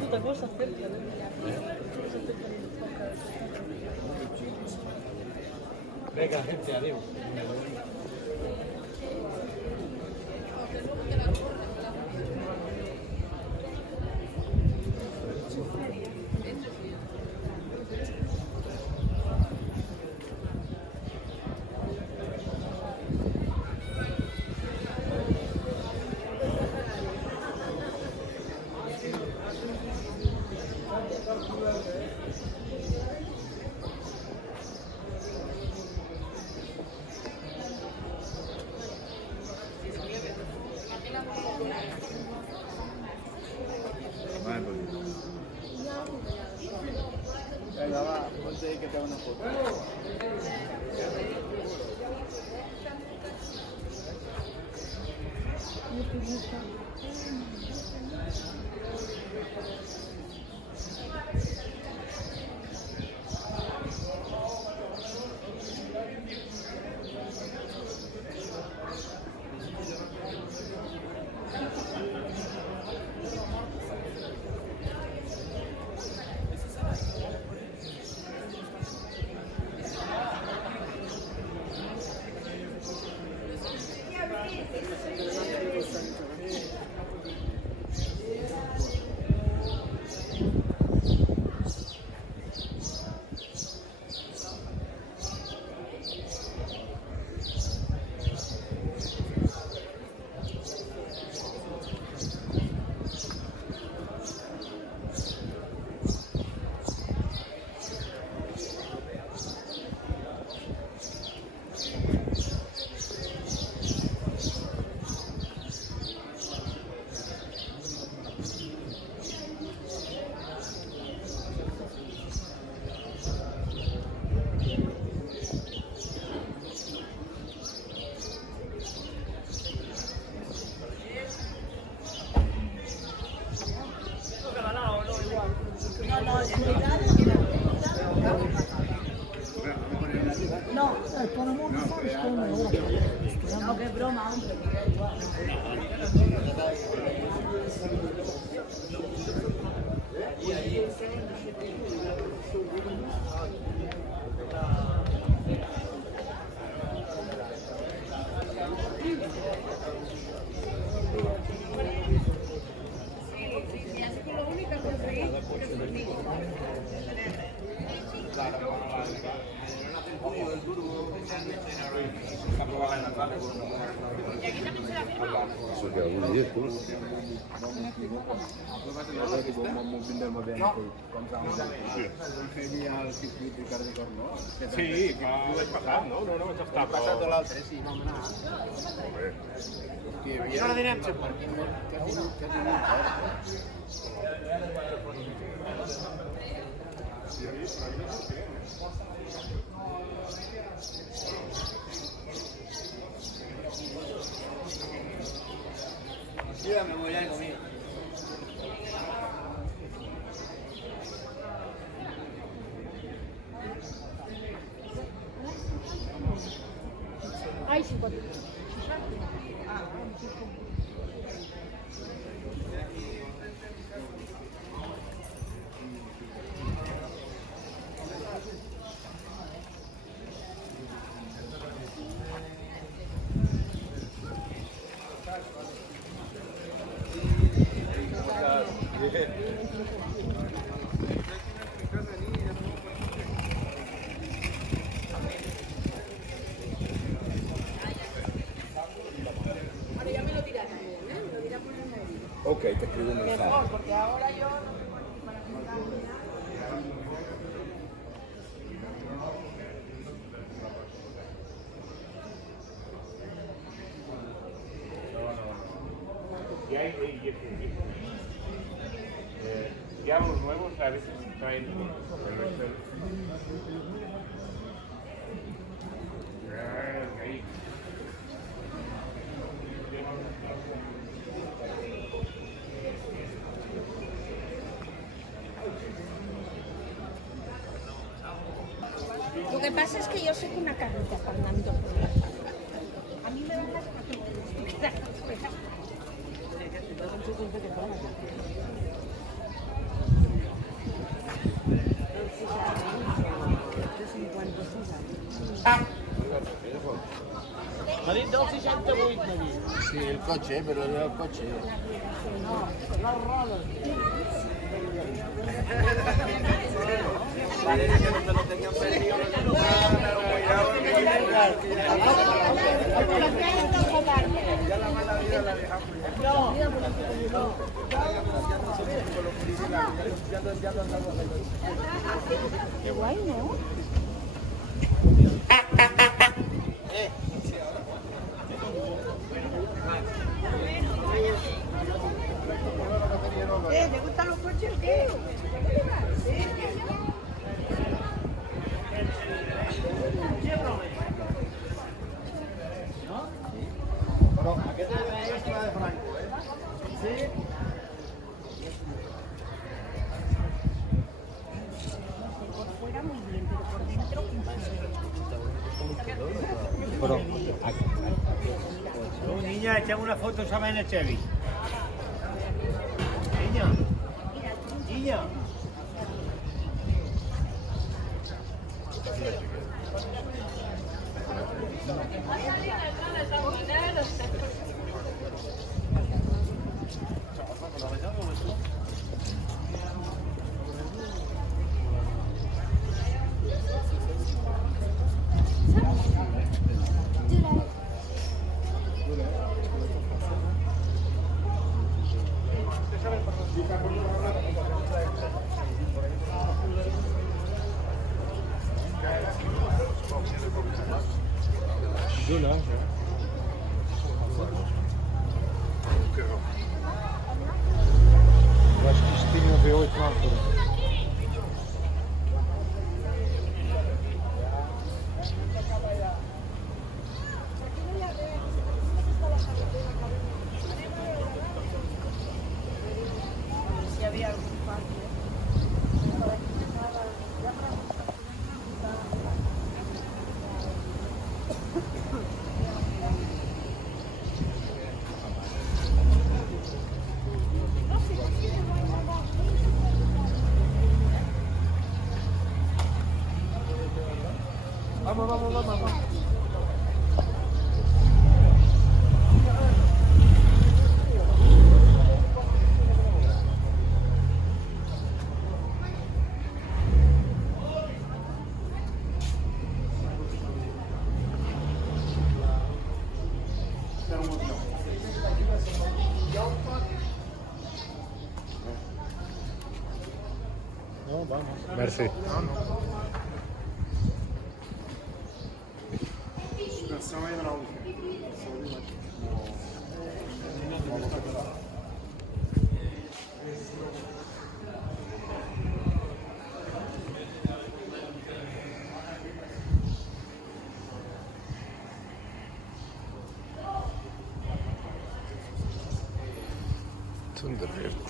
Puta cosa cerca, ¿no? Venga, gente, adiós. Venga, va, ponte ahí que te hago una foto. No, ponemos un no, que broma, hombre. Sí, va a pasar, no? No, no, ja està. Ha passat l'altre, sí, no, no. I ara anirem sempre. Yo ya me voy a ir conmigo. Ai, 50. Ok, te escribo un mensaje. Mejor, porque ahora yo... Ya los nuevos a veces traen ahí. que pasa es que yo soy una carrita Fernando. A mí me dan las patas. Sí, el coche, pero el coche. Parece que no se lo tenían perdido. Ya la mala vida la dejamos. Qué guay, ¿no? ¿Te gustan los coches o qué? Pero, ¿a qué te debe extra de Franco? Sí. Por fuera muy bien, pero por dentro Tú, niña, echame una foto, ¿sabes? En el Chevy. Niña. Niña. Eu acho que isto tinha um V8 na altura. Si había algún parque. Vamos. No, vamos. Merci. Thunderbird.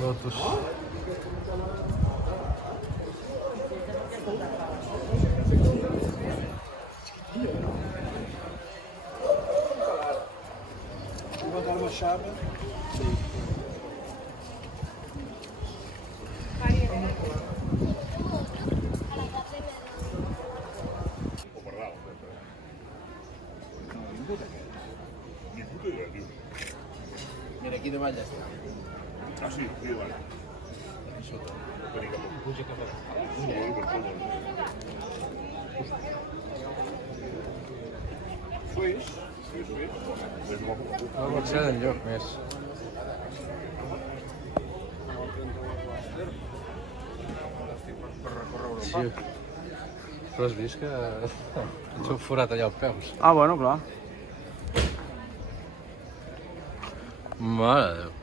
Lotus. Vou dar uma chave. Por lado. arribat ja està. Ah, sí, igual. Suís. No pot ser d'enlloc més. Sí. Però has vist que ens heu forat allà els peus? Ah, bueno, clar. Mare de Déu.